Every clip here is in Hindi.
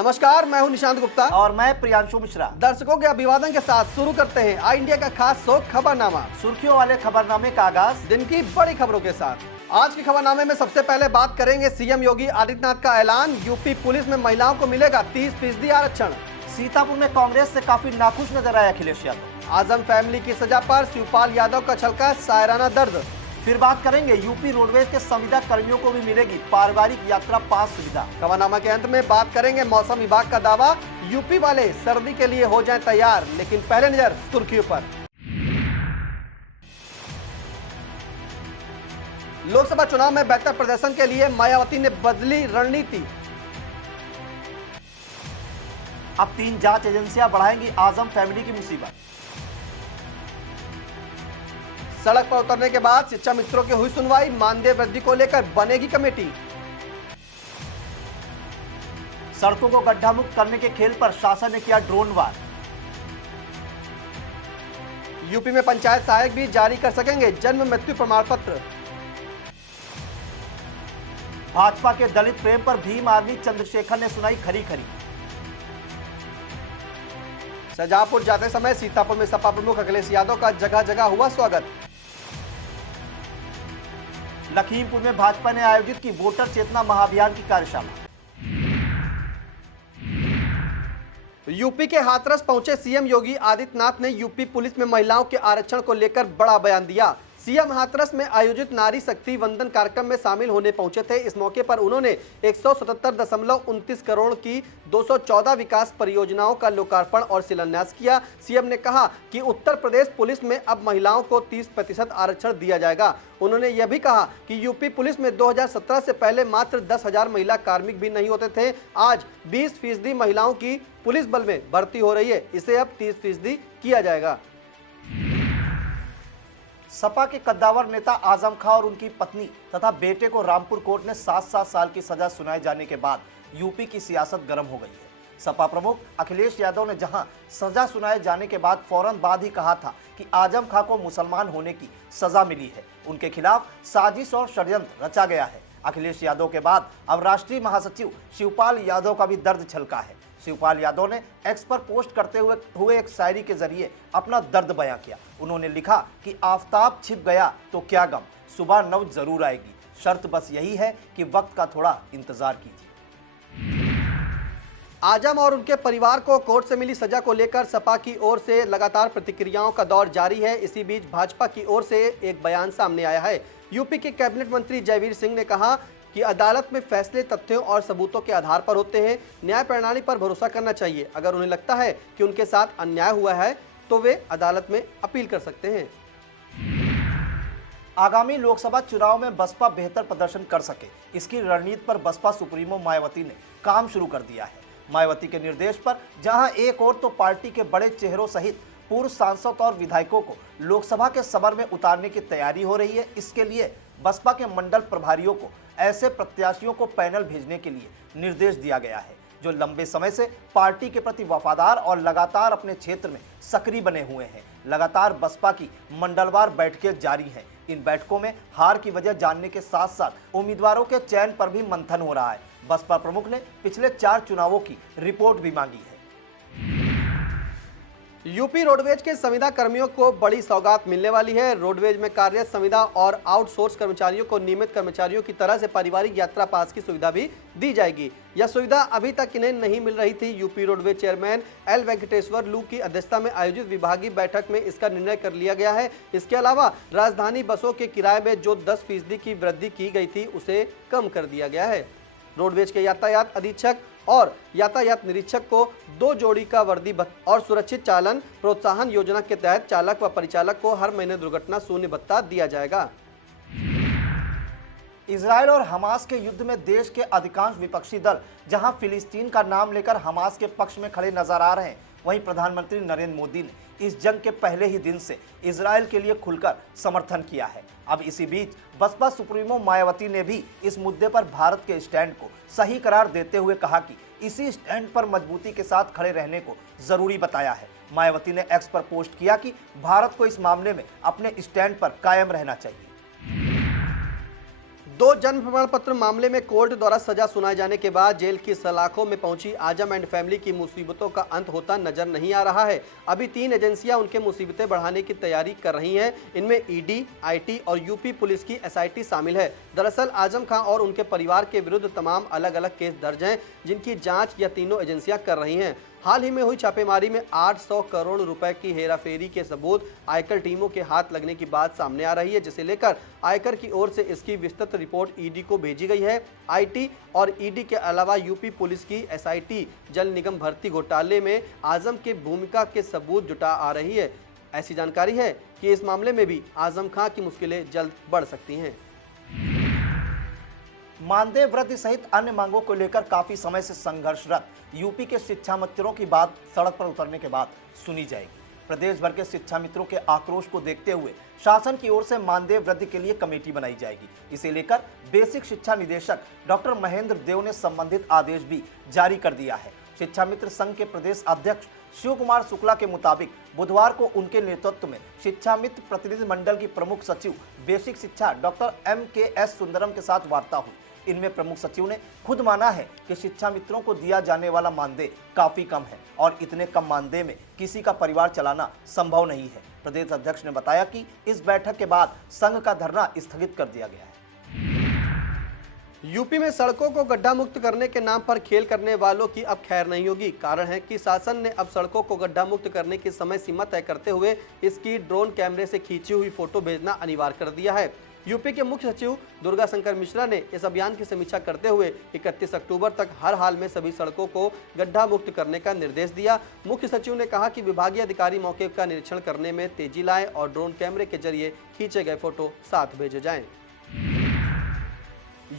नमस्कार, मैं हूं निशांत गुप्ता और मैं प्रियांशु मिश्रा। दर्शकों के अभिवादन के साथ शुरू करते हैं आई इंडिया का खास शो खबरनामा। सुर्खियों वाले खबरनामे का आगाज दिन की बड़ी खबरों के साथ। आज की खबरनामे में सबसे पहले बात करेंगे सीएम योगी आदित्यनाथ का ऐलान, यूपी पुलिस में महिलाओं को मिलेगा 30% आरक्षण। सीतापुर में कांग्रेस से काफी नाखुश नजर आए अखिलेश यादव। आजम फैमिली की सजा पर शिवपाल यादव का छलका शायराना दर्द। फिर बात करेंगे यूपी रोडवेज के संविदा कर्मियों को भी मिलेगी पारिवारिक यात्रा पास सुविधा। खबरनामा के अंत में बात करेंगे मौसम विभाग का दावा, यूपी वाले सर्दी के लिए हो जाएं तैयार। लेकिन पहले नजर सुर्खियों पर। लोकसभा चुनाव में बेहतर प्रदर्शन के लिए मायावती ने बदली रणनीति। अब 3 जांच एजेंसियां बढ़ाएंगी आजम फैमिली की मुसीबत। सड़क पर उतरने के बाद शिक्षा मित्रों की हुई सुनवाई, मानदेय वृद्धि को लेकर बनेगी कमेटी। सड़कों को गड्ढा मुक्त करने के खेल पर शासन ने किया ड्रोन वार। यूपी में पंचायत सहायक भी जारी कर सकेंगे जन्म मृत्यु प्रमाण पत्र। भाजपा के दलित प्रेम पर भीम आर्मी चंद्रशेखर ने सुनाई खरी खरी। शाहजहांपुर जाते समय सीतापुर में सपा प्रमुख अखिलेश यादव का जगह जगह हुआ स्वागत। लखीमपुर में भाजपा ने आयोजित की वोटर चेतना महाअभियान की कार्यशाला। यूपी के हाथरस पहुंचे सीएम योगी आदित्यनाथ ने यूपी पुलिस में महिलाओं के आरक्षण को लेकर बड़ा बयान दिया। सीएम हाथरस में आयोजित नारी शक्ति वंदन कार्यक्रम में शामिल होने पहुंचे थे। इस मौके पर उन्होंने 177.29 करोड़ की 214 विकास परियोजनाओं का लोकार्पण और शिलान्यास किया। सीएम ने कहा कि उत्तर प्रदेश पुलिस में अब महिलाओं को 30% आरक्षण दिया जाएगा। उन्होंने यह भी कहा कि यूपी पुलिस में 2017 से पहले मात्र 10,000 महिला कार्मिक भी नहीं होते थे। आज 20% महिलाओं की पुलिस बल में भर्ती हो रही है, इसे अब 30% किया जाएगा। सपा के कद्दावर नेता आजम खां और उनकी पत्नी तथा बेटे को रामपुर कोर्ट ने 7-7 साल की सजा सुनाए जाने के बाद यूपी की सियासत गर्म हो गई है। सपा प्रमुख अखिलेश यादव ने जहां सजा सुनाए जाने के बाद फौरन बाद ही कहा था कि आजम खां को मुसलमान होने की सजा मिली है, उनके खिलाफ साजिश और षड्यंत्र रचा गया है। अखिलेश यादव के बाद अब राष्ट्रीय महासचिव शिवपाल यादव का भी दर्द छलका है। शिवपाल यादव ने एक्स पर पोस्ट करते हुए एक शायरी के जरिए अपना दर्द बयां किया। उन्होंने लिखा कि आफताब छिप गया तो क्या गम, सुबह नव जरूर आएगी, शर्त बस यही है कि वक्त का थोड़ा इंतजार कीजिए। आजम और उनके परिवार को कोर्ट से मिली सजा को लेकर सपा की ओर से लगातार प्रतिक्रियाओं का दौर जारी है। इसी बीच भाजपा की ओर से एक बयान सामने आया है। यूपी के कैबिनेट मंत्री जयवीर सिंह ने कहा कि अदालत में फैसले तथ्यों और सबूतों के आधार पर होते हैं। न्याय प्रणाली पर भरोसा करना चाहिए। अगर उन्हें लगता है कि उनके साथ अन्याय हुआ है तो वे अदालत में अपील कर सकते हैं। आगामी लोकसभा चुनाव में बसपा बेहतर प्रदर्शन कर सके, इसकी रणनीति पर बसपा सुप्रीमो मायावती ने काम शुरू कर दिया है। मायावती के निर्देश पर जहां एक ओर तो पार्टी के बड़े चेहरों सहित पूर्व सांसद और विधायकों को लोकसभा के समर में उतारने की तैयारी हो रही है, इसके लिए बसपा के मंडल प्रभारियों को ऐसे प्रत्याशियों को पैनल भेजने के लिए निर्देश दिया गया है जो लंबे समय से पार्टी के प्रति वफादार और लगातार अपने क्षेत्र में सक्रिय बने हुए हैं। लगातार बसपा की मंडलवार बैठकें जारी हैं। इन बैठकों में हार की वजह जानने के साथ साथ उम्मीदवारों के चयन पर भी मंथन हो रहा है। बसपा प्रमुख ने पिछले 4 चुनावों की रिपोर्ट भी मांगी है। यूपी रोडवेज के संविदा कर्मियों को बड़ी सौगात मिलने वाली है। रोडवेज में कार्यरत संविदा और आउटसोर्स कर्मचारियों को नियमित कर्मचारियों की तरह से पारिवारिक यात्रा पास की सुविधा भी दी जाएगी। यह सुविधा अभी तक इन्हें नहीं मिल रही थी। UP roadways chairman L Venkateshwarlu की अध्यक्षता में आयोजित विभागीय बैठक में इसका निर्णय कर लिया गया है। इसके अलावा राजधानी बसों के किराए में जो 10% की वृद्धि की गई थी उसे कम कर दिया गया है। रोडवेज के यातायात अधीक्षक और यातायात निरीक्षक को 2 जोड़ी का वर्दी और सुरक्षित चालन प्रोत्साहन योजना के तहत चालक व परिचालक को हर महीने दुर्घटना शून्य भत्ता दिया जाएगा। इजराइल और हमास के युद्ध में देश के अधिकांश विपक्षी दल जहां फिलिस्तीन का नाम लेकर हमास के पक्ष में खड़े नजर आ रहे हैं, वहीं प्रधानमंत्री नरेंद्र मोदी ने इस जंग के पहले ही दिन से इजराइल के लिए खुलकर समर्थन किया है। अब इसी बीच बसपा सुप्रीमो मायावती ने भी इस मुद्दे पर भारत के स्टैंड को सही करार देते हुए कहा कि इसी स्टैंड पर मजबूती के साथ खड़े रहने को जरूरी बताया है। मायावती ने एक्स पर पोस्ट किया कि भारत को इस मामले में अपने स्टैंड पर कायम रहना चाहिए। दो जन्म प्रमाण पत्र मामले में कोर्ट द्वारा सजा सुनाए जाने के बाद जेल की सलाखों में पहुंची आजम एंड फैमिली की मुसीबतों का अंत होता नजर नहीं आ रहा है। अभी 3 एजेंसियां उनके मुसीबतें बढ़ाने की तैयारी कर रही हैं। इनमें ईडी, आईटी और यूपी पुलिस की एसआईटी शामिल है। दरअसल आजम खां और उनके परिवार के विरुद्ध तमाम अलग अलग केस दर्ज हैं, जिनकी जाँच यह तीनों एजेंसियां कर रही हैं। हाल ही में हुई छापेमारी में 800 करोड़ रुपए की हेराफेरी के सबूत आयकर टीमों के हाथ लगने की बात सामने आ रही है, जिसे लेकर आयकर की ओर से इसकी विस्तृत रिपोर्ट ईडी को भेजी गई है। आईटी और ईडी के अलावा यूपी पुलिस की एसआईटी जल निगम भर्ती घोटाले में आजम की भूमिका के सबूत जुटा आ रही है। ऐसी जानकारी है कि इस मामले में भी आजम खां की मुश्किलें जल्द बढ़ सकती हैं। मानदेय वृद्धि सहित अन्य मांगों को लेकर काफी समय से संघर्षरत यूपी के शिक्षा मित्रों की बात सड़क पर उतरने के बाद सुनी जाएगी। प्रदेश भर के शिक्षा मित्रों के आक्रोश को देखते हुए शासन की ओर से मानदेय वृद्धि के लिए कमेटी बनाई जाएगी। इसे लेकर बेसिक शिक्षा निदेशक डॉक्टर महेंद्र देव ने संबंधित आदेश भी जारी कर दिया है। शिक्षा मित्र संघ के प्रदेश अध्यक्ष शिव कुमार शुक्ला के मुताबिक बुधवार को उनके नेतृत्व में शिक्षा मित्र प्रतिनिधि मंडल की प्रमुख सचिव बेसिक शिक्षा डॉक्टर MKS सुंदरम के साथ वार्ता हुई। इनमें प्रमुख सचिव ने खुद माना है कि शिक्षा मित्रों को दिया जाने वाला मानदेय काफी कम है और इतने कम मानदेय में किसी का परिवार चलाना संभव नहीं है। प्रदेश अध्यक्ष ने बताया कि इस बैठक के बाद संघ का धरना स्थगित कर दिया गया है। यूपी में सड़कों को गड्ढा मुक्त करने के नाम पर खेल करने वालों की अब खैर नहीं होगी। कारण है कि शासन ने अब सड़कों को गड्ढा मुक्त करने की समय सीमा तय करते हुए इसकी ड्रोन कैमरे से खींची हुई फोटो भेजना अनिवार्य कर दिया है। यूपी के मुख्य सचिव दुर्गा शंकर मिश्रा ने इस अभियान की समीक्षा करते हुए 31 अक्टूबर तक हर हाल में सभी सड़कों को गड्ढा मुक्त करने का निर्देश दिया। मुख्य सचिव ने कहा कि विभागीय अधिकारी मौके का निरीक्षण करने में तेजी लाएं और ड्रोन कैमरे के जरिए खींचे गए फोटो साथ भेजे जाएं।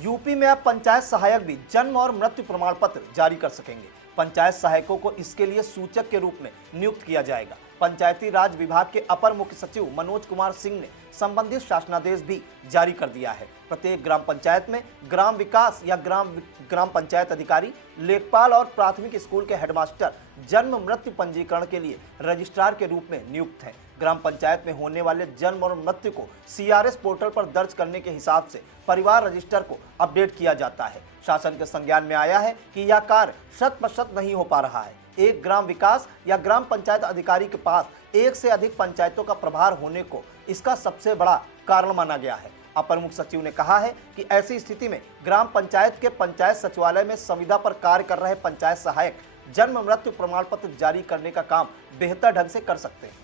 यूपी में अब पंचायत सहायक भी जन्म और मृत्यु प्रमाण पत्र जारी कर सकेंगे। पंचायत सहायकों को इसके लिए सूचक के रूप में नियुक्त किया जाएगा। पंचायती राज विभाग के अपर मुख्य सचिव मनोज कुमार सिंह ने संबंधित शासनादेश भी जारी कर दिया है। प्रत्येक ग्राम पंचायत में ग्राम विकास या ग्राम पंचायत अधिकारी, लेखपाल और प्राथमिक स्कूल के हेडमास्टर जन्म मृत्यु पंजीकरण के लिए रजिस्ट्रार के रूप में नियुक्त हैं। ग्राम पंचायत में होने वाले जन्म और मृत्यु को CRS पोर्टल पर दर्ज करने के हिसाब से परिवार रजिस्टर को अपडेट किया जाता है। शासन के संज्ञान में आया है कि यह कार्य 100% नहीं हो पा रहा है। एक ग्राम विकास या ग्राम पंचायत अधिकारी के पास एक से अधिक पंचायतों का प्रभार होने को इसका सबसे बड़ा कारण माना गया है। अपर मुख्य सचिव ने कहा है कि ऐसी स्थिति में ग्राम पंचायत के पंचायत सचिवालय में संविदा पर कार्य कर रहे पंचायत सहायक जन्म मृत्यु प्रमाण पत्र जारी करने का काम बेहतर ढंग से कर सकते हैं।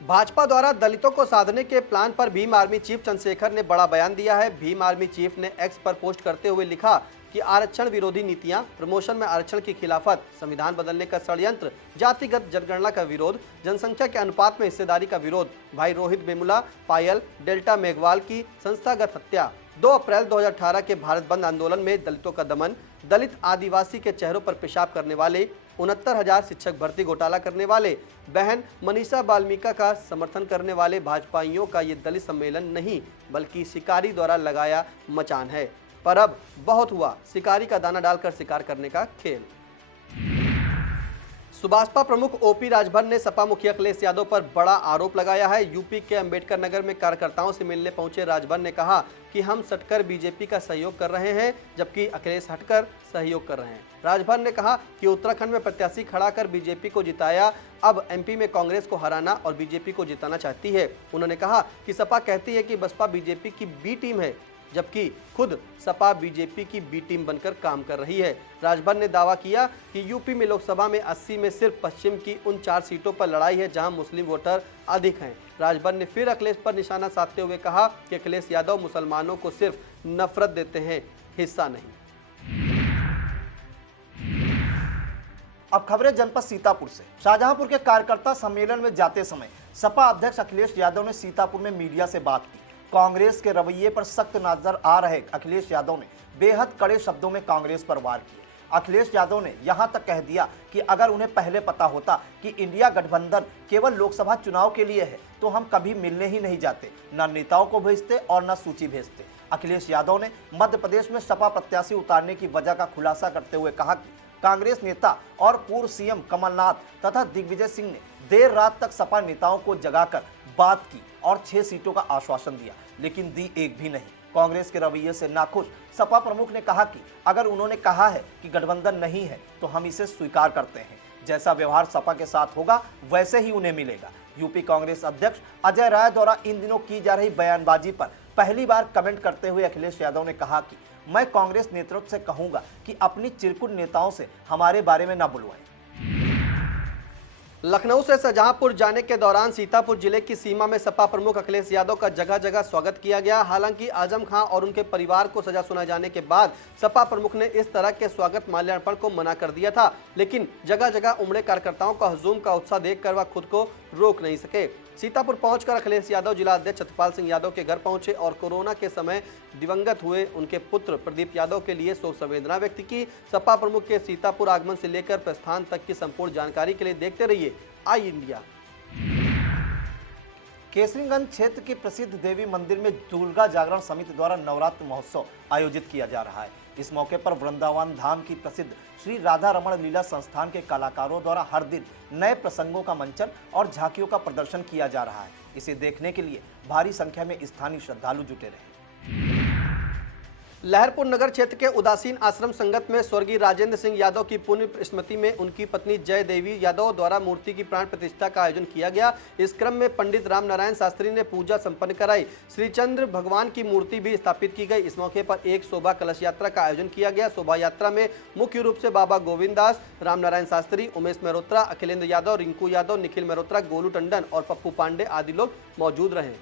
भाजपा द्वारा दलितों को साधने के प्लान पर भीम आर्मी चीफ चंद्रशेखर ने बड़ा बयान दिया है। भीम आर्मी चीफ ने एक्स पर पोस्ट करते हुए लिखा कि आरक्षण विरोधी नीतियां, प्रमोशन में आरक्षण की खिलाफत, संविधान बदलने का षड्यंत्र, जातिगत जनगणना का विरोध, जनसंख्या के अनुपात में हिस्सेदारी का विरोध, भाई रोहित वेमुला, पायल, डेल्टा मेघवाल की संस्थागत हत्या, 2 अप्रैल 2018 के भारत बंद आंदोलन में दलितों का दमन, दलित आदिवासी के चेहरों पर पेशाब करने वाले, 69,000 शिक्षक भर्ती घोटाला करने वाले, बहन मनीषा बाल्मीका का समर्थन करने वाले भाजपाइयों का ये दलित सम्मेलन नहीं बल्कि शिकारी द्वारा लगाया मचान है। पर अब बहुत हुआ शिकारी का दाना डालकर शिकार करने का खेल। सुभाषपा प्रमुख ओपी राजभर ने सपा मुखिया अखिलेश यादव पर बड़ा आरोप लगाया है। यूपी के अंबेडकर नगर में कार्यकर्ताओं से मिलने पहुंचे राजभर ने कहा कि हम सटकर बीजेपी का सहयोग कर रहे हैं जबकि अखिलेश हटकर सहयोग कर रहे हैं। राजभर ने कहा कि उत्तराखंड में प्रत्याशी खड़ा कर बीजेपी को जिताया, अब एमपी में कांग्रेस को हराना और बीजेपी को जिताना चाहती है। उन्होंने कहा कि सपा कहती है कि बसपा बीजेपी की बी टीम है जबकि खुद सपा बीजेपी की बी टीम बनकर काम कर रही है। राजभर ने दावा किया कि यूपी में लोकसभा में 80 में सिर्फ पश्चिम की उन 4 सीटों पर लड़ाई है जहां मुस्लिम वोटर अधिक हैं। राजभर ने फिर अखिलेश पर निशाना साधते हुए कहा कि अखिलेश यादव मुसलमानों को सिर्फ नफरत देते हैं, हिस्सा नहीं। अब खबरें जनपद सीतापुर से। शाहजहांपुर के कार्यकर्ता सम्मेलन में जाते समय सपा अध्यक्ष अखिलेश यादव ने सीतापुर में मीडिया से बात की। कांग्रेस के रवैये पर सख्त नजर आ रहे अखिलेश यादव ने बेहद कड़े शब्दों में कांग्रेस पर वार किए। अखिलेश यादव ने यहां तक कह दिया कि अगर उन्हें पहले पता होता कि इंडिया गठबंधन केवल लोकसभा चुनाव के लिए है तो हम कभी मिलने ही नहीं जाते, न नेताओं को भेजते और न सूची भेजते। अखिलेश यादव ने मध्य प्रदेश में सपा प्रत्याशी उतारने की वजह का खुलासा करते हुए कहा कि कांग्रेस नेता और पूर्व सीएम कमलनाथ तथा दिग्विजय सिंह ने देर रात तक सपा नेताओं को जगाकर बात की और 6 सीटों का आश्वासन दिया, लेकिन दी एक भी नहीं। कांग्रेस के रवैये से नाखुश सपा प्रमुख ने कहा कि अगर उन्होंने कहा है कि गठबंधन नहीं है तो हम इसे स्वीकार करते हैं। जैसा व्यवहार सपा के साथ होगा वैसे ही उन्हें मिलेगा। यूपी कांग्रेस अध्यक्ष अजय राय द्वारा इन दिनों की जा रही बयानबाजी पर पहली बार कमेंट करते हुए अखिलेश यादव ने कहा कि मैं कांग्रेस नेतृत्व से कहूंगा कि अपनी चिरकुट नेताओं से हमारे बारे में न बुलवाएं। लखनऊ से शाहजहांपुर जाने के दौरान सीतापुर जिले की सीमा में सपा प्रमुख अखिलेश यादव का जगह जगह स्वागत किया गया। हालांकि आजम खां और उनके परिवार को सजा सुनाए जाने के बाद सपा प्रमुख ने इस तरह के स्वागत माल्यार्पण को मना कर दिया था, लेकिन जगह जगह उमड़े कार्यकर्ताओं का हुजूम का उत्साह देखकर वह खुद को रोक नहीं सके। सीतापुर पहुंचकर अखिलेश यादव जिला अध्यक्ष सत्यपाल सिंह यादव के घर पहुंचे और कोरोना के समय दिवंगत हुए उनके पुत्र प्रदीप यादव के लिए शोक संवेदना व्यक्त की। सपा प्रमुख के सीतापुर आगमन से लेकर प्रस्थान तक की संपूर्ण जानकारी के लिए देखते रहिए आई इंडिया। केसरीगंज क्षेत्र के प्रसिद्ध देवी मंदिर में दुर्गा जागरण समिति द्वारा नवरात्र महोत्सव आयोजित किया जा रहा है। इस मौके पर वृंदावन धाम की प्रसिद्ध श्री राधा रमण लीला संस्थान के कलाकारों द्वारा हर दिन नए प्रसंगों का मंचन और झांकियों का प्रदर्शन किया जा रहा है। इसे देखने के लिए भारी संख्या में स्थानीय श्रद्धालु जुटे रहे। लहरपुर नगर क्षेत्र के उदासीन आश्रम संगत में स्वर्गीय राजेंद्र सिंह यादव की पुण्य स्मृति में उनकी पत्नी जय देवी यादव द्वारा मूर्ति की प्राण प्रतिष्ठा का आयोजन किया गया। इस क्रम में पंडित राम नारायण शास्त्री ने पूजा संपन्न कराई। श्रीचंद्र भगवान की मूर्ति भी स्थापित की गई। इस मौके पर एक शोभा कलश यात्रा का आयोजन किया गया। शोभा यात्रा में मुख्य रूप से बाबा गोविंद दास, राम नारायण शास्त्री, उमेश मेहरोत्रा, अखिलेंद्र यादव, रिंकू यादव, निखिल मेहरोत्रा, गोलू टंडन और पप्पू पांडे आदि लोग मौजूद रहे।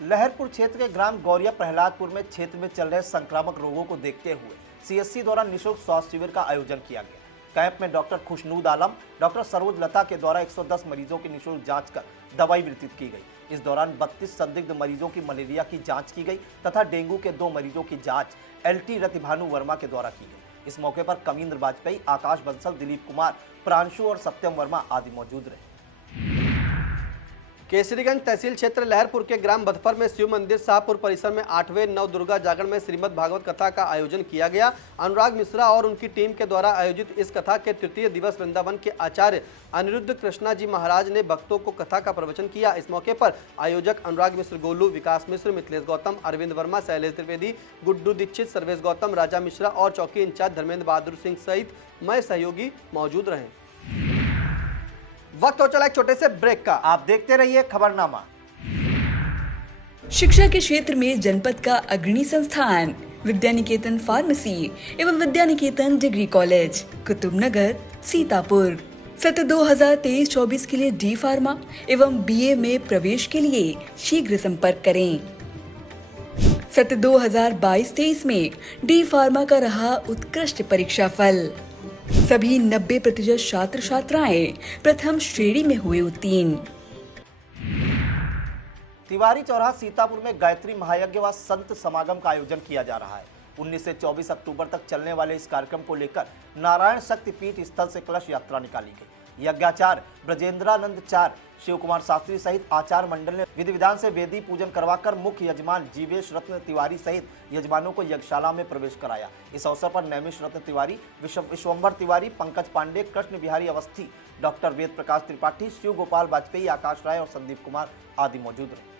लहरपुर क्षेत्र के ग्राम गौरिया प्रहलादपुर में क्षेत्र में चल रहे संक्रामक रोगों को देखते हुए सीएससी द्वारा निःशुल्क स्वास्थ्य शिविर का आयोजन किया गया। कैंप में डॉक्टर खुशनूद आलम, डॉक्टर सरोज लता के द्वारा 110 मरीजों की निःशुल्क जांच कर दवाई वितरित की गई। इस दौरान 32 संदिग्ध मरीजों की मलेरिया की जांच की गई तथा डेंगू के 2 मरीजों की जांच LT रतिभानु वर्मा के द्वारा की गई। इस मौके पर कविंद्र वाजपेयी, आकाश बंसल, दिलीप कुमार, प्रांशु और सत्यम वर्मा आदि मौजूद रहे। केसरीगंज तहसील क्षेत्र लहरपुर के ग्राम बधफर में शिव मंदिर शाहपुर परिसर में 8वें नव दुर्गा जागरण में श्रीमद् भागवत कथा का आयोजन किया गया। अनुराग मिश्रा और उनकी टीम के द्वारा आयोजित इस कथा के तृतीय दिवस वृंदावन के आचार्य अनिरुद्ध कृष्णा जी महाराज ने भक्तों को कथा का प्रवचन किया। इस मौके पर आयोजक अनुराग मिश्र, गोलू, विकास मिश्र, मिथिलेश गौतम, अरविंद वर्मा, शैलेश त्रिवेदी, गुड्डू दीक्षित, सर्वेश गौतम, राजा मिश्रा और चौकी इंचार्ज धर्मेंद्र बहादुर सिंह सहित मय सहयोगी मौजूद रहे। वक्त हो चला एक छोटे से ब्रेक का। आप देखते रहिए खबरनामा। शिक्षा के क्षेत्र में जनपद का अग्रणी संस्थान विद्यानिकेतन फार्मेसी एवं विद्यानिकेतन डिग्री कॉलेज, कुतुबनगर, सीतापुर। सत्र 2023-24 के लिए डी फार्मा एवं BA में प्रवेश के लिए शीघ्र संपर्क करें। सत्र 2022-23 में डी फार्मा का रहा उत्कृष्ट परीक्षा फल। सभी 90% छात्र छात्राएं प्रथम श्रेणी में हुए उत्तीर्ण। तिवारी चौराहा सीतापुर में गायत्री महायज्ञ व संत समागम का आयोजन किया जा रहा है। 19 से 24 अक्टूबर तक चलने वाले इस कार्यक्रम को लेकर नारायण शक्तिपीठ स्थल से कलश यात्रा निकाली गई। यज्ञाचार्य ब्रजेंद्रानंदचार्य, शिव कुमार शास्त्री सहित आचार्य मंडल ने विधि विधान से वेदी पूजन करवाकर मुख्य यजमान जीवेश रत्न तिवारी सहित यजमानों को यज्ञशाला में प्रवेश कराया। इस अवसर पर नैमिष रत्न तिवारी, विश्वम्भर तिवारी, पंकज पांडे, कृष्ण बिहारी अवस्थी, डॉक्टर वेद प्रकाश त्रिपाठी, शिव गोपाल वाजपेयी, आकाश राय और संदीप कुमार आदि मौजूद रहे।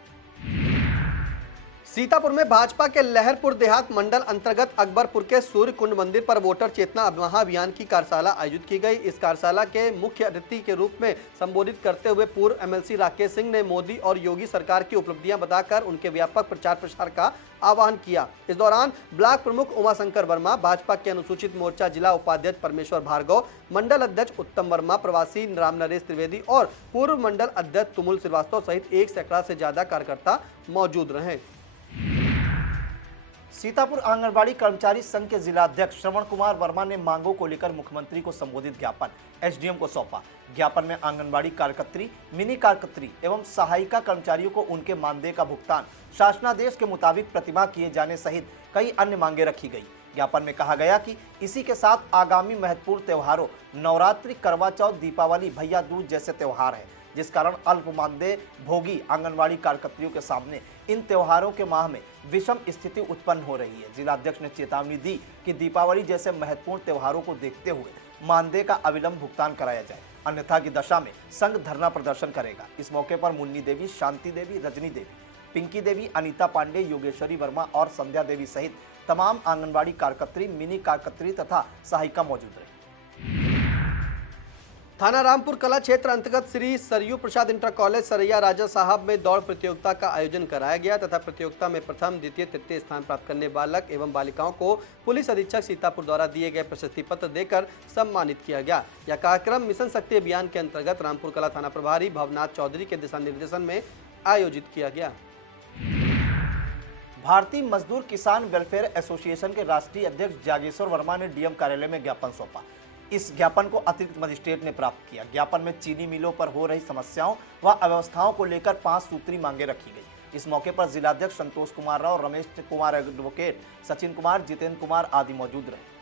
सीतापुर में भाजपा के लहरपुर देहात मंडल अंतर्गत अकबरपुर के सूर्य कुंड मंदिर पर वोटर चेतना महाअभियान की कार्यशाला आयोजित की गई। इस कार्यशाला के मुख्य अतिथि के रूप में संबोधित करते हुए पूर्व MLC राकेश सिंह ने मोदी और योगी सरकार की उपलब्धियां बताकर उनके व्यापक प्रचार प्रसार का आह्वान किया। इस दौरान ब्लॉक प्रमुख उमाशंकर वर्मा, भाजपा के अनुसूचित मोर्चा जिला उपाध्यक्ष परमेश्वर भार्गव, मंडल अध्यक्ष उत्तम वर्मा, प्रवासी राम नरेश त्रिवेदी और पूर्व मंडल अध्यक्ष तुमुल श्रीवास्तव सहित 1 सैकड़ा से ज्यादा कार्यकर्ता मौजूद रहे। सीतापुर आंगनबाड़ी कर्मचारी संघ के जिलाध्यक्ष श्रवण कुमार वर्मा ने मांगों को लेकर मुख्यमंत्री को संबोधित ज्ञापन SDM को सौंपा। ज्ञापन में आंगनबाड़ी कार्यकर्त्री, मिनी कार्यकर्त्री एवं सहायिका कर्मचारियों को उनके मानदेय का भुगतान शासनादेश के मुताबिक प्रतिमाह किए जाने सहित कई अन्य मांगे रखी गई। ज्ञापन में कहा गया कि इसी के साथ आगामी महत्वपूर्ण त्योहारों नवरात्रि, करवा चौथ, दीपावली, भैया दूज जैसे त्योहार हैं, जिस कारण अल्प मानदेय भोगी आंगनबाड़ी कार्यकर्तियों के सामने इन त्योहारों के माह में विषम स्थिति उत्पन्न हो रही है। जिलाध्यक्ष ने चेतावनी दी कि दीपावली जैसे महत्वपूर्ण त्योहारों को देखते हुए मानदेय का अविलंब भुगतान कराया जाए। अन्यथा की दशा में संघ धरना प्रदर्शन करेगा। इस मौके पर मुन्नी देवी, शांति देवी, रजनी देवी, पिंकी देवी, अनीता पांडे, योगेश्वरी वर्मा और संध्या देवी सहित तमाम आंगनबाड़ी कार्यकर्त्री, मिनी कार्यकर्त्री तथा सहायिका मौजूद रही। थाना रामपुर कला क्षेत्र अंतर्गत श्री सरयू प्रसाद इंटर कॉलेज सरैया राजा साहब में दौड़ प्रतियोगिता का आयोजन कराया गया तथा प्रतियोगिता में प्रथम, द्वितीय, तृतीय स्थान प्राप्त करने बालक एवं बालिकाओं को पुलिस अधीक्षक सीतापुर द्वारा दिए गए प्रशस्ति पत्र देकर सम्मानित किया गया। यह कार्यक्रम मिशन शक्ति अभियान के अंतर्गत रामपुर कला थाना प्रभारी भवनाथ चौधरी के दिशा निर्देशन में आयोजित किया गया। भारतीय मजदूर किसान वेलफेयर एसोसिएशन के राष्ट्रीय अध्यक्ष जागेश्वर वर्मा ने डीएम कार्यालय में ज्ञापन सौंपा। इस ज्ञापन को अतिरिक्त मजिस्ट्रेट ने प्राप्त किया। ज्ञापन में चीनी मिलों पर हो रही समस्याओं व अव्यवस्थाओं को लेकर 5 सूत्री मांगे रखी गई। इस मौके पर जिलाध्यक्ष संतोष कुमार राव, रमेश कुमार एडवोकेट, सचिन कुमार, जितेंद्र कुमार आदि मौजूद रहे।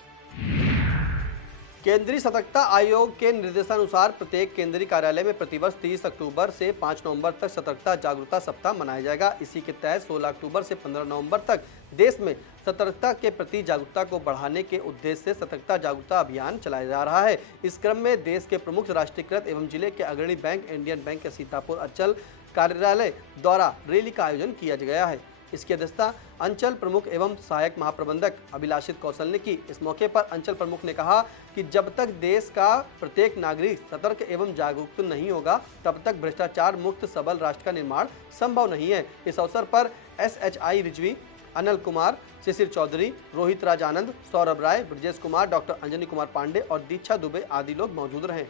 केंद्रीय सतर्कता आयोग के निर्देशानुसार प्रत्येक केंद्रीय कार्यालय में प्रतिवर्ष 30 अक्टूबर से 5 नवंबर तक सतर्कता जागरूकता सप्ताह मनाया जाएगा। इसी के तहत 16 अक्टूबर से 15 नवंबर तक देश में सतर्कता के प्रति जागरूकता को बढ़ाने के उद्देश्य से सतर्कता जागरूकता अभियान चलाया जा रहा है। इस क्रम में देश के प्रमुख राष्ट्रीयकृत एवं जिले के अग्रणी बैंक इंडियन बैंक के सीतापुर अंचल कार्यालय द्वारा रैली का आयोजन किया गया है। इसकी अध्यक्षता अंचल प्रमुख एवं सहायक महाप्रबंधक अभिलाषित कौशल ने की। इस मौके पर अंचल प्रमुख ने कहा कि जब तक देश का प्रत्येक नागरिक सतर्क एवं जागरूक नहीं होगा तब तक भ्रष्टाचार मुक्त सबल राष्ट्र का निर्माण संभव नहीं है। इस अवसर पर SHI रिजवी, अनिल कुमार, शिशिर चौधरी, रोहित राज आनंद, सौरभ राय, ब्रजेश कुमार, डॉक्टर अंजनी कुमार पांडे और दीक्षा दुबे आदि लोग मौजूद रहे।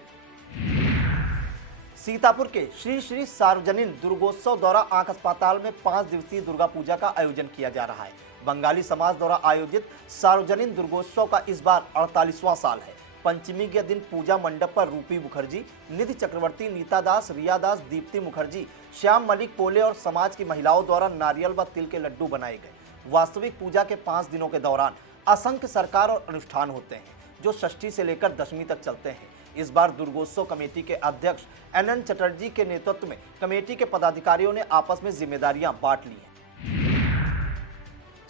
सीतापुर के श्री श्री सार्वजनिक दुर्गोत्सव द्वारा आंख अस्पताल में 5 दिवसीय दुर्गा पूजा का आयोजन किया जा रहा है। बंगाली समाज द्वारा आयोजित सार्वजनिक दुर्गोत्सव का इस बार 48वां साल है। पंचमी के दिन पूजा मंडप पर रूपी मुखर्जी, निधि चक्रवर्ती, नीता दास, रिया दास, दीप्ति मुखर्जी, श्याम मलिक पोले और समाज की महिलाओं द्वारा नारियल व तिल के लड्डू बनाए गए। वास्तविक पूजा के 5 दिनों के दौरान असंख्य सरकार और अनुष्ठान होते हैं जो षष्ठी से लेकर दशमी तक चलते हैं। इस बार दुर्गोत्सव कमेटी के अध्यक्ष NN चटर्जी के नेतृत्व में कमेटी के पदाधिकारियों ने आपस में जिम्मेदारियां बांट ली हैं।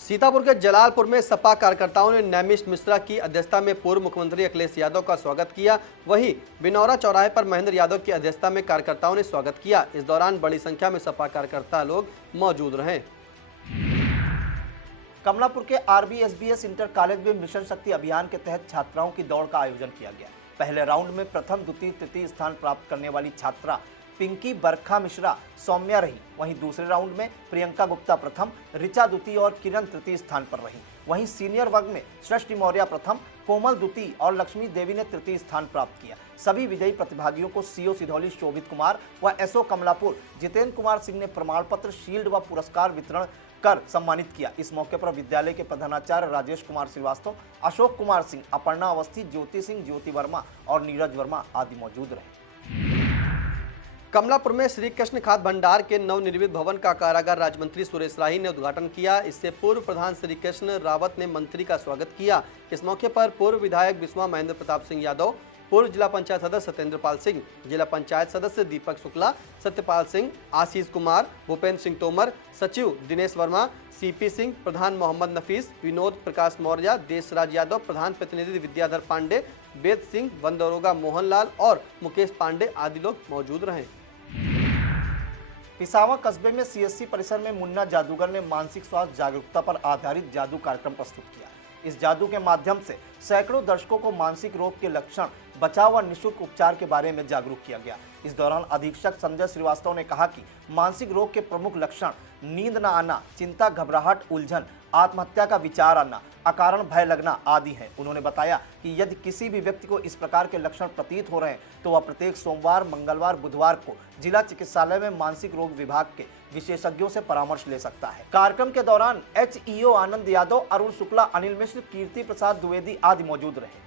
सीतापुर के जलालपुर में सपा कार्यकर्ताओं ने नैमिष मिश्रा की अध्यक्षता में पूर्व मुख्यमंत्री अखिलेश यादव का स्वागत किया। वहीं बिनौरा चौराहे पर महेंद्र यादव की अध्यक्षता में कार्यकर्ताओं ने स्वागत किया। इस दौरान बड़ी संख्या में सपा कार्यकर्ता लोग मौजूद रहे। कमलापुर के RBSBS इंटर कॉलेज में मिशन शक्ति अभियान के तहत छात्राओं की दौड़ का आयोजन किया गया। पहले राउंड में प्रथम, द्वितीय, तृतीय स्थान प्राप्त करने वाली छात्रा पिंकी बरखा मिश्रा सौम्या रही। वहीं दूसरे राउंड में प्रियंका गुप्ता प्रथम, ऋचा द्वितीय और किरण तृतीय स्थान पर रही। वहीं सीनियर वर्ग में सृष्टि मौर्य प्रथम, कोमल द्वितीय और लक्ष्मी देवी ने तृतीय स्थान प्राप्त किया। सभी विजयी प्रतिभागियों को CO सिधौली शोभित कुमार व SO कमलापुर जितेंद्र कुमार सिंह ने प्रमाण पत्र, शील्ड व पुरस्कार वितरण कर सम्मानित किया। इस मौके पर विद्यालय के प्रधानाचार्य राजेश कुमार श्रीवास्तव, अशोक कुमार सिंह, अपर्णा अवस्थी, ज्योति सिंह, ज्योति वर्मा और नीरज वर्मा आदि मौजूद रहे। कमलापुर में श्री कृष्ण खाद्य भंडार के नवनिर्मित भवन का कारागार राज्य मंत्री सुरेश राही ने उद्घाटन किया। इससे पूर्व प्रधान श्री कृष्ण रावत ने मंत्री का स्वागत किया। इस मौके पर पूर्व विधायक बिस्वा महेंद्र प्रताप सिंह यादव, पूर्व जिला पंचायत सदस्य सत्येंद्र पाल सिंह, जिला पंचायत सदस्य दीपक शुक्ला, सत्यपाल सिंह, आशीष कुमार, भूपेंद्र सिंह तोमर, सचिव दिनेश वर्मा, CP सिंह, प्रधान मोहम्मद नफीस, विनोद प्रकाश मौर्य, देशराज यादव, प्रधान प्रतिनिधि विद्याधर पांडे, वेद सिंह, वन दरोगा मोहनलाल और मुकेश पांडे आदि लोग मौजूद रहे। पिसावा कस्बे में CSC परिसर में मुन्ना जादूगर ने मानसिक स्वास्थ्य जागरूकता पर आधारित जादू कार्यक्रम प्रस्तुत किया। इस जादू के माध्यम से सैकड़ों दर्शकों को मानसिक रोग के लक्षण, बचाव व निःशुल्क उपचार के बारे में जागरूक किया गया। इस दौरान अधीक्षक संजय श्रीवास्तव ने कहा कि मानसिक रोग के प्रमुख लक्षण नींद न आना, चिंता, घबराहट, उलझन, आत्महत्या का विचार आना, अकारण भय लगना आदि हैं। उन्होंने बताया कि यदि किसी भी व्यक्ति को इस प्रकार के लक्षण प्रतीत हो रहे हैं तो वह प्रत्येक सोमवार, मंगलवार, बुधवार को जिला चिकित्सालय में मानसिक रोग विभाग के विशेषज्ञों से परामर्श ले सकता है। कार्यक्रम के दौरान HEO आनंद यादव, अरुण शुक्ला, अनिल मिश्र, कीर्ति प्रसाद द्विवेदी आदि मौजूद रहे।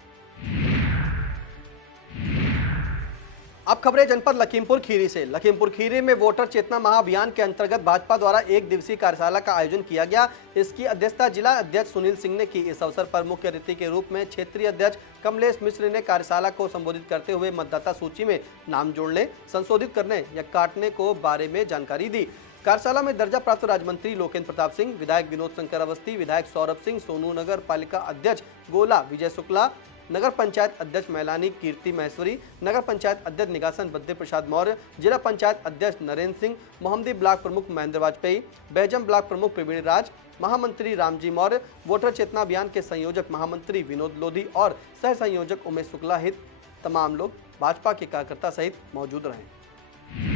अब खबरें जनपद लखीमपुर खीरी से। लखीमपुर खीरी में वोटर चेतना महाअभियान के अंतर्गत भाजपा द्वारा 1 दिवसीय कार्यशाला का आयोजन किया गया। इसकी अध्यक्षता जिला अध्यक्ष सुनील सिंह ने की। इस अवसर पर मुख्य अतिथि के रूप में क्षेत्रीय अध्यक्ष कमलेश मिश्र ने कार्यशाला को संबोधित करते हुए मतदाता सूची में नाम जोड़ने, संशोधित करने या काटने को बारे में जानकारी दी। कार्यशाला में दर्जा प्राप्त राज्य मंत्री लोकेंद्र प्रताप सिंह, विधायक विनोद शंकर अवस्थी, विधायक सौरभ सिंह, सोनू नगर पालिका अध्यक्ष गोला विजय शुक्ला, नगर पंचायत अध्यक्ष मैलानी कीर्ति महेश्वरी, नगर पंचायत अध्यक्ष निगासन बद्दे प्रसाद मौर्य, जिला पंचायत अध्यक्ष नरेंद्र सिंह, मोहम्मदी ब्लॉक प्रमुख महेंद्र वाजपेयी, बैजम ब्लॉक प्रमुख प्रवीण राज, महामंत्री रामजी मौर्य, वोटर चेतना अभियान के संयोजक महामंत्री विनोद लोधी और सह संयोजक उमेश शुक्ला हित तमाम लोग भाजपा के कार्यकर्ता सहित मौजूद रहे।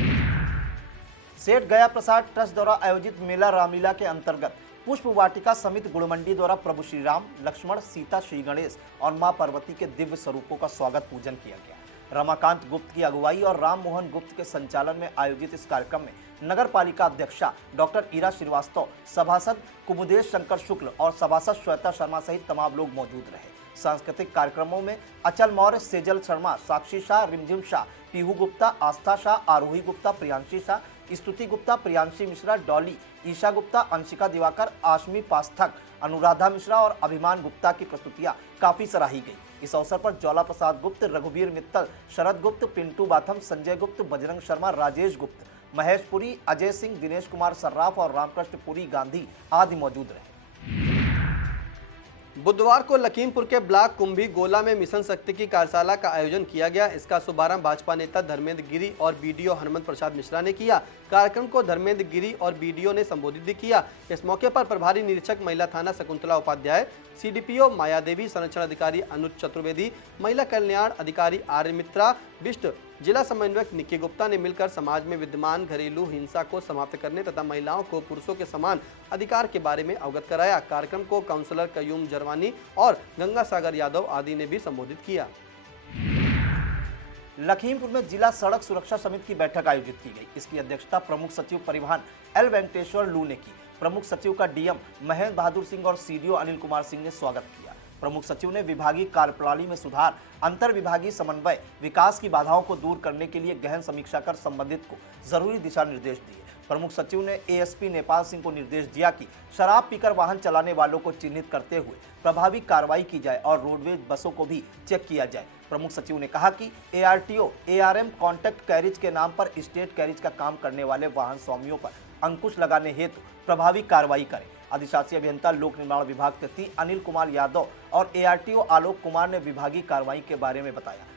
सेठ गया प्रसाद ट्रस्ट द्वारा आयोजित मेला रामलीला के अंतर्गत पुष्प वाटिका समिति गुड़मंडी द्वारा प्रभु श्री राम, लक्ष्मण, सीता, श्री गणेश और मां पार्वती के दिव्य स्वरूपों का स्वागत पूजन किया गया। रमाकांत गुप्त की अगुवाई और राम मोहन गुप्त के संचालन में आयोजित इस कार्यक्रम में नगर पालिका अध्यक्षा डॉक्टर ईरा श्रीवास्तव, सभासद कुमुदेश शंकर शुक्ल और सभासद श्वेता शर्मा सहित तमाम लोग मौजूद रहे। सांस्कृतिक कार्यक्रमों में अचल मौर्य, सेजल शर्मा, साक्षी शाह, रिमझिम शाह, पीहू गुप्ता, आस्था शाह, आरोही गुप्ता, प्रियांशी शाह, स्तुति गुप्ता, प्रियांशी मिश्रा, डॉली, ईशा गुप्ता, अंशिका दिवाकर, आशमी पास्थक, अनुराधा मिश्रा और अभिमान गुप्ता की प्रस्तुतियां काफी सराही गई। इस अवसर पर ज्वाला प्रसाद गुप्त, रघुवीर मित्तल, शरद गुप्त, पिंटू बाथम, संजय गुप्त, बजरंग शर्मा, राजेश गुप्त, महेश पुरी, अजय सिंह, दिनेश कुमार सर्राफ और रामकृष्ण पुरी गांधी आदि मौजूद रहे। बुधवार को लखीमपुर के ब्लॉक कुंभी गोला में मिशन शक्ति की कार्यशाला का आयोजन किया गया। इसका शुभारंभ भाजपा नेता धर्मेंद्र गिरी और बीडीओ हनुमंत प्रसाद मिश्रा ने किया। कार्यक्रम को धर्मेंद्र गिरी और बीडीओ ने संबोधित भी किया। इस मौके पर प्रभारी निरीक्षक महिला थाना शकुंतला उपाध्याय, सीडीपीओ माया देवी, संरक्षण अधिकारी अनुज चतुर्वेदी, महिला कल्याण अधिकारी आर्य मित्रा बिष्ट, जिला समन्वयक निक्की गुप्ता ने मिलकर समाज में विद्यमान घरेलू हिंसा को समाप्त करने तथा महिलाओं को पुरुषों के समान अधिकार के बारे में अवगत कराया। कार्यक्रम को काउंसलर कयूम जरवानी और गंगा सागर यादव आदि ने भी संबोधित किया। लखीमपुर में जिला सड़क सुरक्षा समिति की बैठक आयोजित की गई। इसकी अध्यक्षता प्रमुख सचिव परिवहन एल वेंकटेश्वर लू ने की। प्रमुख सचिव का डीएम महेंद्र बहादुर सिंह और सीडीओ अनिल कुमार सिंह ने स्वागत किया। प्रमुख सचिव ने विभागीय कार्यप्रणाली में सुधार, अंतर विभागीय समन्वय, विकास की बाधाओं को दूर करने के लिए गहन समीक्षा कर संबंधित को जरूरी दिशा निर्देश दिए। प्रमुख सचिव ने एएसपी नेपाल सिंह को निर्देश दिया कि शराब पीकर वाहन चलाने वालों को चिन्हित करते हुए प्रभावी कार्रवाई की जाए और रोडवेज बसों को भी चेक किया जाए। प्रमुख सचिव ने कहा कि एआरटीओ, एआरएम कॉन्ट्रैक्ट कैरिज के नाम पर स्टेट कैरिज का काम करने वाले वाहन स्वामियों पर अंकुश लगाने हेतु प्रभावी कार्रवाई करें। अधिशासी अभियंता लोक निर्माण विभाग के अनिल कुमार यादव और एआरटीओ आलोक कुमार ने विभागीय कार्रवाई के बारे में बताया।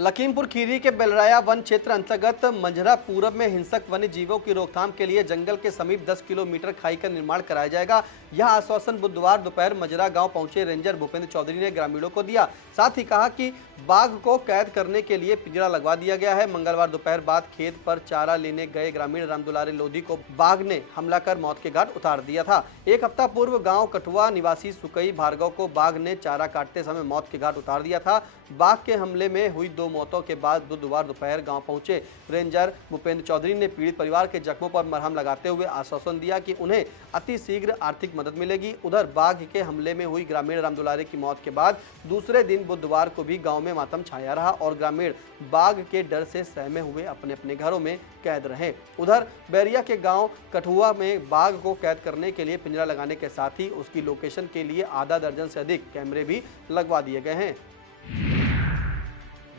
लखीमपुर खीरी के बेलराया वन क्षेत्र अंतर्गत मंझरा पूरब में हिंसक वन्य जीवों की रोकथाम के लिए जंगल के समीप 10 किलोमीटर खाई का निर्माण कराया जाएगा। यह आश्वासन बुधवार दोपहर मंझरा गांव पहुंचे रेंजर भूपेंद्र चौधरी ने ग्रामीणों को दिया। साथ ही कहा कि बाघ को कैद करने के लिए पिंजरा लगवा दिया गया है। मंगलवार दोपहर बाद खेत पर चारा लेने गए ग्रामीण रामदुलारे लोधी को बाघ ने हमला कर मौत के घाट उतार दिया था। एक हफ्ता पूर्व गाँव कठुआ निवासी सुकई भार्गव को बाघ ने चारा काटते समय मौत के घाट उतार दिया था। बाघ के हमले में हुई 2 मौतों के बाद बुधवार दोपहर गांव पहुंचे रेंजर भूपेंद्र चौधरी ने पीड़ित परिवार के जख्मों पर मरहम लगाते हुए आश्वासन दिया कि उन्हें अति शीघ्र आर्थिक मदद मिलेगी। उधर बाघ के हमले में हुई ग्रामीण रामदुलारे की मौत के बाद दूसरे दिन बुधवार को भी गांव में मातम छाया रहा और ग्रामीण बाघ के डर से सहमे हुए अपने अपने घरों में कैद रहे। उधर बैरिया के गाँव कठुआ में बाघ को कैद करने के लिए पिंजरा लगाने के साथ ही उसकी लोकेशन के लिए आधा दर्जन से अधिक कैमरे भी लगवा दिए गए हैं।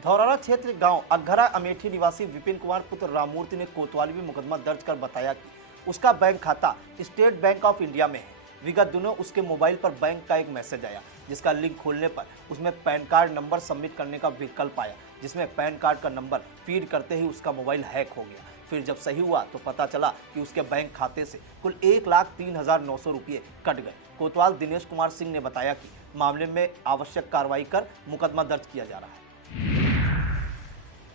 धौरारा क्षेत्र गांव अघरा अमेठी निवासी विपिन कुमार पुत्र राममूर्ति ने कोतवाली में मुकदमा दर्ज कर बताया कि उसका बैंक खाता स्टेट बैंक ऑफ इंडिया में है। विगत दिनों उसके मोबाइल पर बैंक का एक मैसेज आया जिसका लिंक खोलने पर उसमें पैन कार्ड नंबर सबमिट करने का विकल्प आया, जिसमें पैन कार्ड का नंबर फीड करते ही उसका मोबाइल हैक हो गया। फिर जब सही हुआ तो पता चला कि उसके बैंक खाते से कुल 1,03,900 रुपये कट गए। कोतवाल दिनेश कुमार सिंह ने बताया कि मामले में आवश्यक कार्रवाई कर मुकदमा दर्ज किया जा रहा है।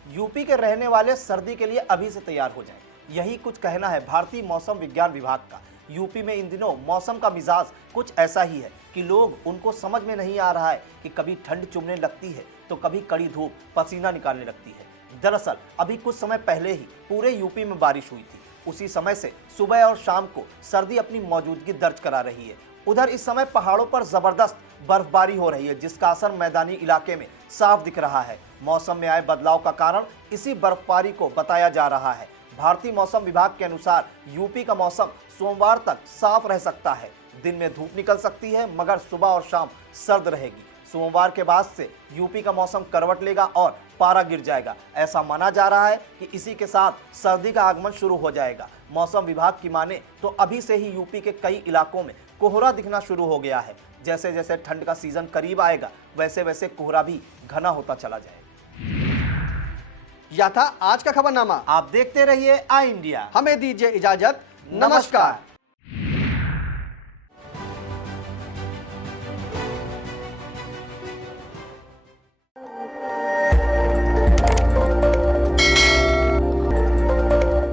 यूपी के रहने वाले सर्दी के लिए अभी से तैयार हो जाएं, यही कुछ कहना है भारतीय मौसम विज्ञान विभाग का। यूपी में इन दिनों मौसम का मिजाज कुछ ऐसा ही है कि लोग उनको समझ में नहीं आ रहा है कि कभी ठंड चुभने लगती है तो कभी कड़ी धूप पसीना निकालने लगती है। दरअसल अभी कुछ समय पहले ही पूरे यूपी में बारिश हुई थी। उसी समय से सुबह और शाम को सर्दी अपनी मौजूदगी दर्ज करा रही है। उधर इस समय पहाड़ों पर जबरदस्त बर्फबारी हो रही है जिसका असर मैदानी इलाके में साफ दिख रहा है। मौसम में आए बदलाव का कारण इसी बर्फबारी को बताया जा रहा है। भारतीय मौसम विभाग के अनुसार यूपी का मौसम सोमवार तक साफ रह सकता है। दिन में धूप निकल सकती है मगर सुबह और शाम सर्द रहेगी। सोमवार के बाद से यूपी का मौसम करवट लेगा और पारा गिर जाएगा। ऐसा माना जा रहा है कि इसी के साथ सर्दी का आगमन शुरू हो जाएगा। मौसम विभाग की माने तो अभी से ही यूपी के कई इलाकों में कोहरा दिखना शुरू हो गया है। जैसे जैसे ठंड का सीजन करीब आएगा वैसे वैसे कोहरा भी घना होता चला जाएगा। यह था आज का खबरनामा। आप देखते रहिए आई इंडिया। हमें दीजिए इजाजत। नमस्कार।